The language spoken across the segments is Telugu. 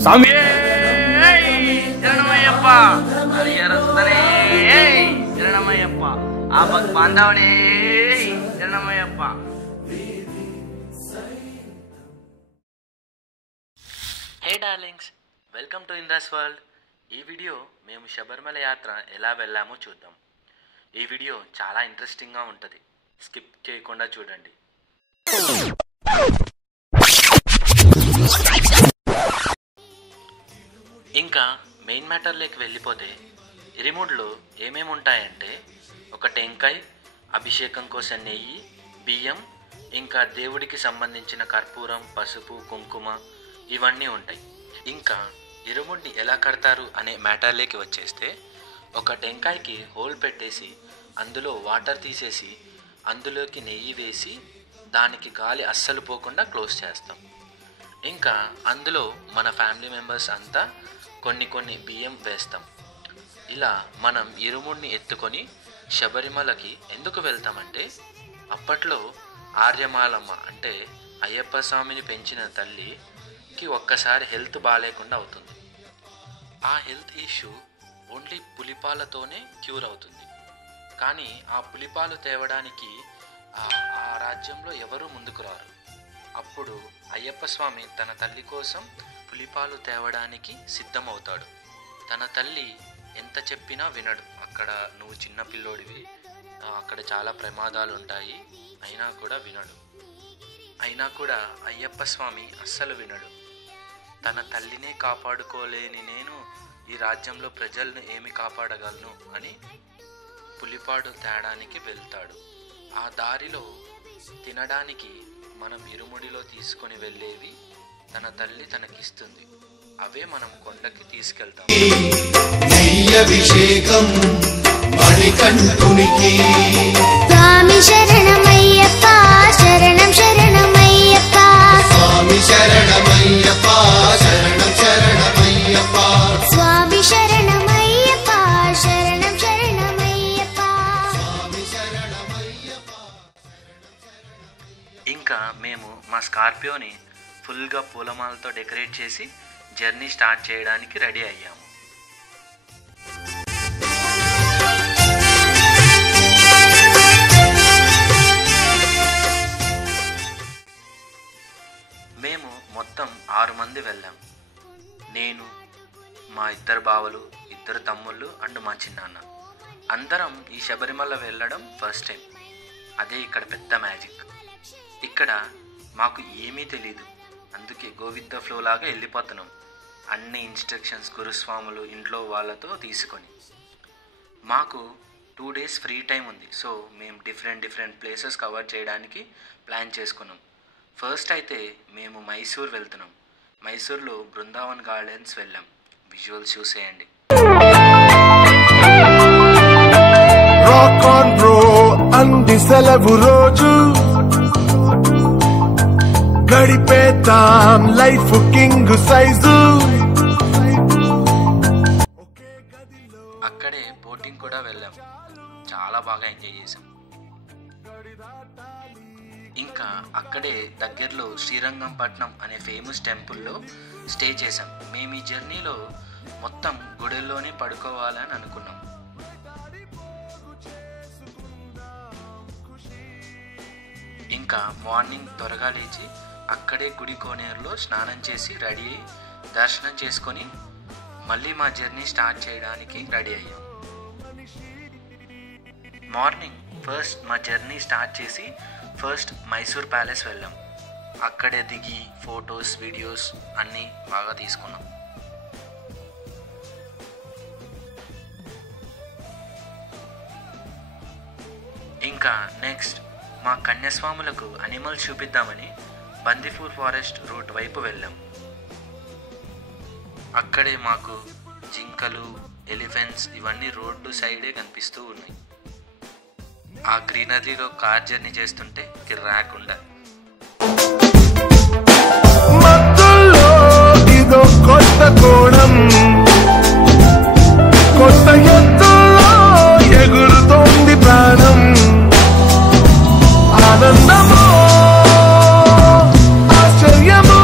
స్వామి శరణమయ్యప్ప హరిహరసుతనే శరణమయ్యప్ప ఆపద్ బాంధవనే శరణమయ్యప్ప. హే darlings, welcome to Indra's world. ఈ వీడియో మేము శబరిమల యాత్ర ఎలా వెళ్ళామో చూద్దాం. ఈ వీడియో చాలా ఇంట్రెస్టింగ్గా ఉంటుంది, స్కిప్ చేయకుండా చూడండి. ఇంకా మెయిన్ మ్యాటర్లోకి వెళ్ళిపోతే, ఇరుముడిలో ఏమేమి ఉంటాయంటే ఒక టెంకాయ, అభిషేకం కోసం నెయ్యి, బియ్యం, ఇంకా దేవుడికి సంబంధించిన కర్పూరం, పసుపు, కుంకుమ ఇవన్నీ ఉంటాయి. ఇంకా ఇరుముడిని ఎలా కడతారు అనే మ్యాటర్లోకి వచ్చేస్తే, ఒక టెంకాయకి హోల్ పెట్టేసి అందులో వాటర్ తీసేసి అందులోకి నెయ్యి వేసి దానికి గాలి అస్సలు పోకుండా క్లోజ్ చేస్తాం. ఇంకా అందులో మన ఫ్యామిలీ మెంబర్స్ అంతా కొన్ని బియ్యం వేస్తాం. ఇలా మనం ఇరుముడిని ఎత్తుకొని శబరిమలకి ఎందుకు వెళ్తామంటే, అప్పట్లో ఆర్యమాలమ్మ అంటే అయ్యప్ప స్వామిని పెంచిన తల్లికి ఒక్కసారి హెల్త్ బాగాలేకుండా అవుతుంది. ఆ హెల్త్ ఇష్యూ ఓన్లీ పులిపాలతోనే క్యూర్ అవుతుంది. కానీ ఆ పులిపాలు తేవడానికి ఆ రాజ్యంలో ఎవరూ ముందుకు రారు. అప్పుడు అయ్యప్ప స్వామి తన తల్లి కోసం పులిపాలు తేవడానికి సిద్ధమవుతాడు. తన తల్లి ఎంత చెప్పినా వినడు. అక్కడ నువ్వు చిన్న పిల్లోడివి, అక్కడ చాలా ప్రమాదాలు ఉంటాయి, అయినా కూడా వినడు. అయినా కూడా అయ్యప్ప స్వామి అస్సలు వినడు. తన తల్లినే కాపాడుకోలేని నేను ఈ రాజ్యంలో ప్రజలను ఏమి కాపాడగలను అని పులిపాడు తేడానికి వెళ్తాడు. ఆ దారిలో తినడానికి మనం ఇరుముడిలో తీసుకొని వెళ్ళేవి తన తల్లి తనకిస్తుంది. అవే మనం కొండకి తీసుకెళ్తాం. అభిషేకం మణికంఠునికి స్వామి శరణమయ్యప్ప శరణం శరణమయ్యప్ప స్వామి శరణమయ్యప్ప శరణం శరణమయ్యప్ప స్వామి శరణమయ్యప్ప శరణం శరణమయ్యప్ప స్వామి శరణమయ్యప్ప. ఇంకా మేము మా స్కార్పియోని ఫుల్గా పూలమాలతో డెకరేట్ చేసి జర్నీ స్టార్ట్ చేయడానికి రెడీ అయ్యాము. మేము మొత్తం 6 మంది వెళ్ళాం. నేను, మా 2 బావలు, 2 తమ్ముళ్ళు అండ్ మా చిన్నాన్న. అందరం ఈ శబరిమల వెళ్ళడం ఫస్ట్ టైం. అదే ఇక్కడ పెద్ద మ్యాజిక్. ఇక్కడ మాకు ఏమీ తెలీదు, అందుకే గో విత్ ద ఫ్లో లాగా వెళ్ళిపోతున్నాం. అన్ని ఇన్స్ట్రక్షన్స్ గురుస్వాములు ఇంట్లో వాళ్ళతో తీసుకొని. మాకు 2 days ఫ్రీ టైం ఉంది. సో మేము డిఫరెంట్ ప్లేసెస్ కవర్ చేయడానికి ప్లాన్ చేసుకున్నాం. ఫస్ట్ అయితే మేము మైసూర్ వెళ్తున్నాం. మైసూర్లో బృందావన్ గార్డెన్స్ వెళ్ళాం. విజువల్స్ చూసేయండి. రాక్ ఆన్ బ్రో అంది సెలవు రోజు గడిపేతాం లైఫ్ కింగ్ సైజు. అక్కడే బోటింగ్ కూడా వెళ్ళాం. చాలా బాగా ఎంజాయ్ చేసాం. ఇంకా అక్కడే దగ్గరలో శ్రీరంగంపట్నం అనే ఫేమస్ టెంపుల్లో స్టే చేసాం. మేము ఈ జర్నీలో మొత్తం గుడిలోనే పడుకోవాలని అనుకున్నాం. ఇంకా మార్నింగ్ త్వరగా లేచి అక్కడే గుడి కోనేరులో స్నానం చేసి రెడీ అయ్యి దర్శనం చేసుకొని మళ్ళీ మా జర్నీ స్టార్ట్ చేయడానికి రెడీ అయ్యాం. మార్నింగ్ ఫస్ట్ మా జర్నీ స్టార్ట్ చేసి ఫస్ట్ మైసూర్ ప్యాలెస్ వెళ్ళాం. అక్కడే దిగి ఫొటోస్, వీడియోస్ అన్నీ బాగా తీసుకున్నాం. ఇంకా నెక్స్ట్ మా కన్యాస్వాములకు అనిమల్స్ చూపిద్దామని బందిపూర్ ఫారెస్ట్ రూట్ వైపు వెళ్ళాం. అక్కడే మాకు జింకలు, ఎలిఫెంట్స్ ఇవన్నీ రోడ్డు సైడే కనిపిస్తూ ఉన్నాయి. ఆ గ్రీనరీలో కార్ జర్నీ చేస్తుంటే కిర్రాకుండా. మత్తుల్లో ఇదో కొత్త కోణం, కొత్త ఎత్తుల్లో ఎగురుతోంది ప్రాణం. ఆనందమో ఆశ్చర్యమో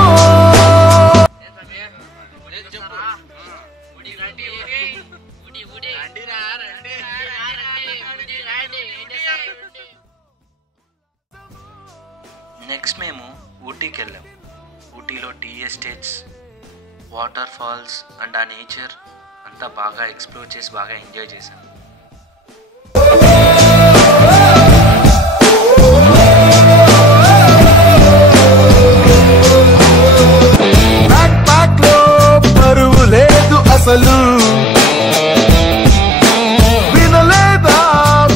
నెక్స్ట్ మేము ఊటీకి వెళ్ళాం. ఊటీలో tea estates, water falls and ఆ నేచర్ అంతా బాగా ఎక్స్ప్లోర్ చేసి బాగా ఎంజాయ్ చేశాం. పరువు లేదు అసలు, వినలేదా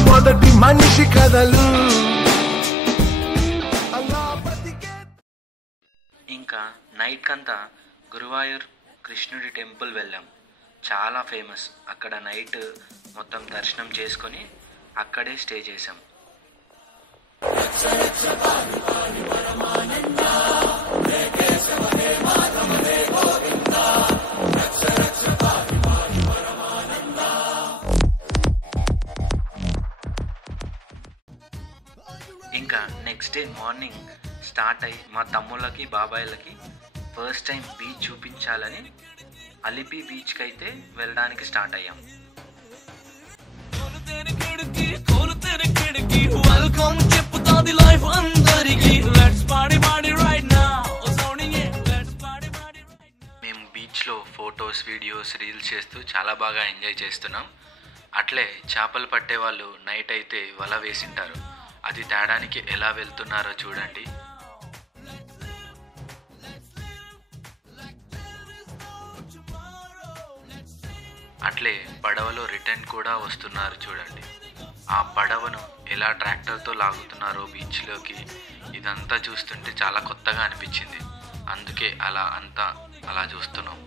మొదటి మనిషి కథలు. ఇంకా నైట్ కంతా గురువాయూర్ కృష్ణుడి టెంపుల్ వెళ్ళాం. చాలా ఫేమస్. అక్కడ నైట్ మొత్తం దర్శనం చేసుకొని అక్కడే స్టే చేసాం. ఇంకా నెక్స్ట్ డే మార్నింగ్ స్టార్ట్ అయ్యి మా తమ్ముళ్ళకి బాబాయిలకి ఫస్ట్ టైం బీచ్ చూపించాలని అలిపి బీచ్కి అయితే వెళ్ళడానికి స్టార్ట్ అయ్యాం. మేము బీచ్లో ఫొటోస్, వీడియోస్, రీల్స్ చేస్తూ చాలా బాగా ఎంజాయ్ చేస్తున్నాం. అట్లే చేపలు పట్టే వాళ్ళు నైట్ అయితే వల వేసింటారు. అది తేడానికి ఎలా వెళ్తున్నారో చూడండి. అట్లే పడవలో రిటర్న్ కూడా వస్తున్నారు చూడండి. ఆ పడవను ఎలా ట్రాక్టర్తో లాగుతున్నారో బీచ్లోకి, ఇదంతా చూస్తుంటే చాలా కొత్తగా అనిపించింది. అందుకే అలా చూస్తున్నాం.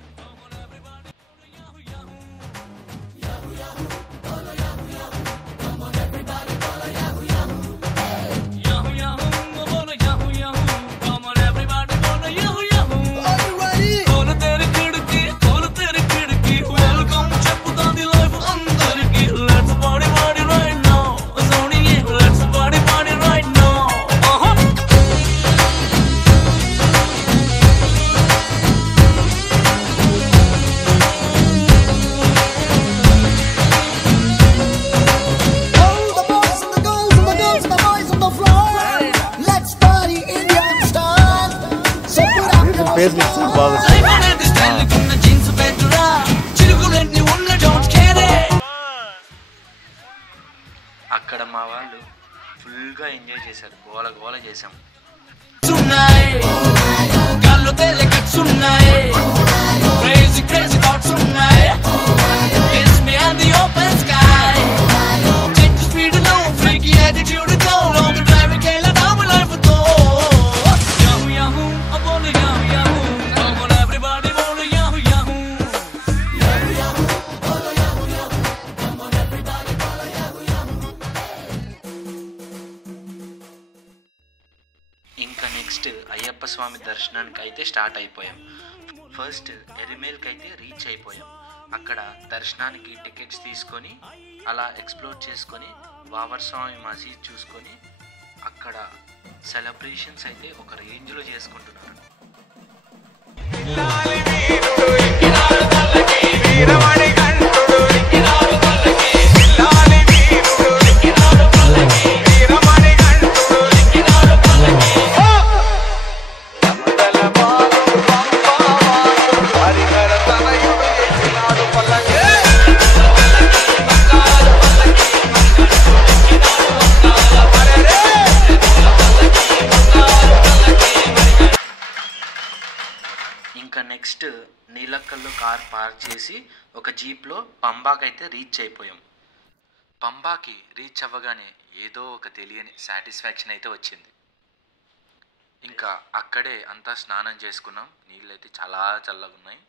అక్కడ మా వాళ్ళు ఫుల్గా ఎంజాయ్ చేశారు. గోల గోల చేసాం. ఇంకా నెక్స్ట్ అయ్యప్ప స్వామి దర్శనానికి అయితే స్టార్ట్ అయిపోయాం. ఫస్ట్ ఎరిమేల్కి అయితే రీచ్ అయిపోయాం. అక్కడ దర్శనానికి టికెట్స్ తీసుకొని అలా ఎక్స్ప్లోర్ చేసుకొని వావర్ స్వామి మసీద్ చూసుకొని అక్కడ సెలబ్రేషన్స్ అయితే ఒక రేంజ్లో చేసుకుంటున్నారు. ఇంకా నెక్స్ట్ నీలక్కల్లో కార్ పార్క్ చేసి ఒక జీప్లో పంబాకైతే రీచ్ అయిపోయాం. పంబాకి రీచ్ అవ్వగానే ఏదో ఒక తెలియని సాటిస్ఫాక్షన్ అయితే వచ్చింది. ఇంకా అక్కడే అంతా స్నానం చేసుకున్నాం. నీళ్ళైతే చాలా చల్లగా ఉన్నాయి.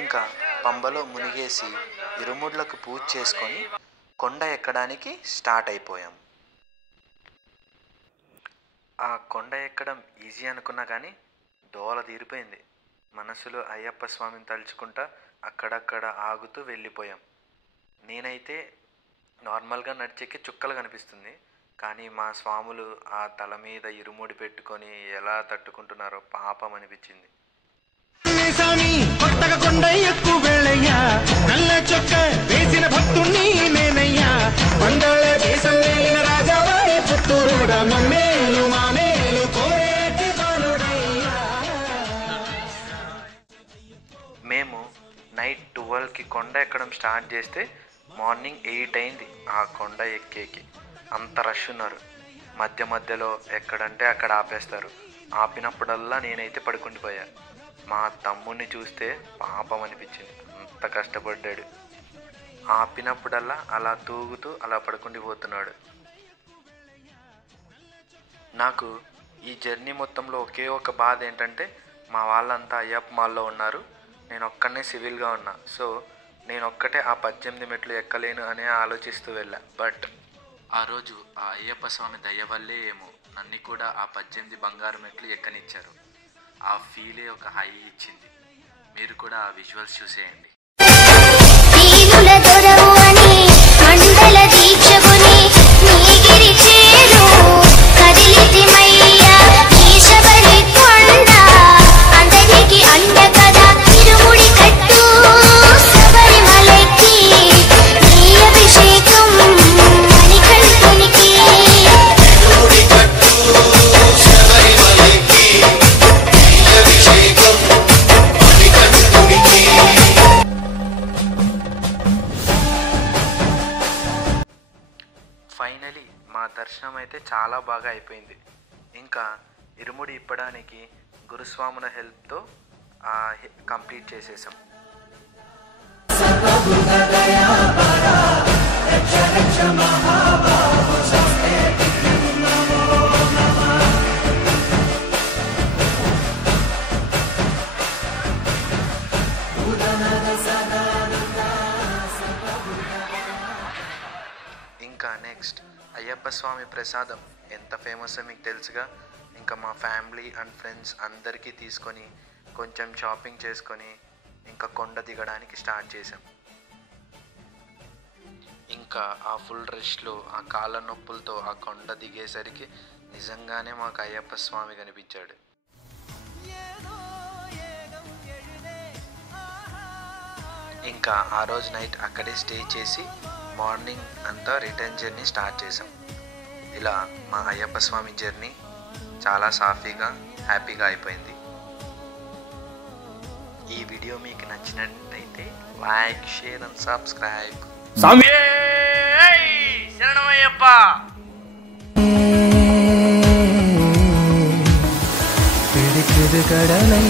ఇంకా పంబలో మునిగేసి ఇరుముడ్లకు పూజ చేసుకొని కొండ ఎక్కడానికి స్టార్ట్ అయిపోయాం. ఆ కొండ ఎక్కడం ఈజీ అనుకున్నా కానీ దోల తీరిపోయింది. మనసులో అయ్యప్ప స్వామిని తలుచుకుంటా అక్కడక్కడ ఆగుతూ వెళ్ళిపోయాం. నేనైతే నార్మల్గా నడిచేకి చుక్కలు కనిపిస్తుంది, కానీ మా స్వాములు ఆ తల మీద ఇరుముడి పెట్టుకొని ఎలా తట్టుకుంటున్నారో పాపం అనిపించింది. కొత్తగా కొండ ఎక్కువ వేళయ్యా, నల్ల చొక్క వేసిన భక్తుణ్ణి నేనయ్యా, పండాల దేశం వేలిన రాజావారి పుత్తూరుడా, మమ్మేలు మామేలు కోరేటి బాలుడయ్యా. మేము నైట్ 12కి కొండ ఎక్కడం స్టార్ట్ చేస్తే మార్నింగ్ 8 అయింది ఆ కొండ ఎక్కేకి. అంత రష్ ఉన్నారు. మధ్య మధ్యలో ఎక్కడంటే అక్కడ ఆపేస్తారు. ఆపినప్పుడల్లా నేనైతే పడుకుండిపోయా. మా తమ్ముడిని చూస్తే పాపం అనిపించింది, అంత కష్టపడ్డాడు. ఆపినప్పుడల్లా అలా తూగుతూ అలా పడుకుండిపోతున్నాడు. నాకు ఈ జర్నీ మొత్తంలో ఒకే ఒక బాధ ఏంటంటే మా వాళ్ళంతా అయ్యప్ప మాల్లో ఉన్నారు, నేను ఒక్కనే సివిల్గా ఉన్నా. సో నేను ఒక్కటే ఆ 18 మెట్లు ఎక్కలేను అనే ఆలోచిస్తూ వెళ్ళా. బట్ ఆ రోజు ఆ అయ్యప్ప స్వామి దయ వల్లే ఏమో నన్ను కూడా ఆ 18 బంగారు మెట్లు ఎక్కనిచ్చారు. ఆ ఫీలే ఒక హై ఇచ్చింది. మీరు కూడా ఆ విజువల్స్ చూసేయండి. ఫైనలీ మా దర్శనం అయితే చాలా బాగా అయిపోయింది. ఇంకా ఇరుముడి ఇప్పడానికి గురుస్వాముల హెల్ప్తో కంప్లీట్ చేసేసాం. ఇంకా నెక్స్ట్ అయ్యప్ప స్వామి ప్రసాదం ఎంత ఫేమస్ మీకు తెలుసుగా. ఇంకా మా ఫ్యామిలీ అండ్ ఫ్రెండ్స్ అందరికీ తీసుకొని కొంచెం షాపింగ్ చేసుకొని ఇంకా కొండ దిగడానికి స్టార్ట్ చేసాం. ఇంకా ఆ ఫుల్ రష్లో ఆ కాళ్ళ నొప్పులతో ఆ కొండ దిగేసరికి నిజంగానే మాకు అయ్యప్ప స్వామి కనిపించాడు. ఇంకా ఆ రోజు నైట్ అక్కడే స్టే చేసి మార్నింగ్ అంతా రిటర్న్ జర్నీ స్టార్ట్ చేసాం. ఇలా మా అయ్యప్ప స్వామి జర్నీ చాలా సాఫీగా హ్యాపీగా అయిపోయింది. ఈ వీడియో మీకు నచ్చినట్టయితే లైక్, షేర్ అండ్ సబ్స్క్రైబ్. శరణమయ్యప్ప. పిడికిడు కడలై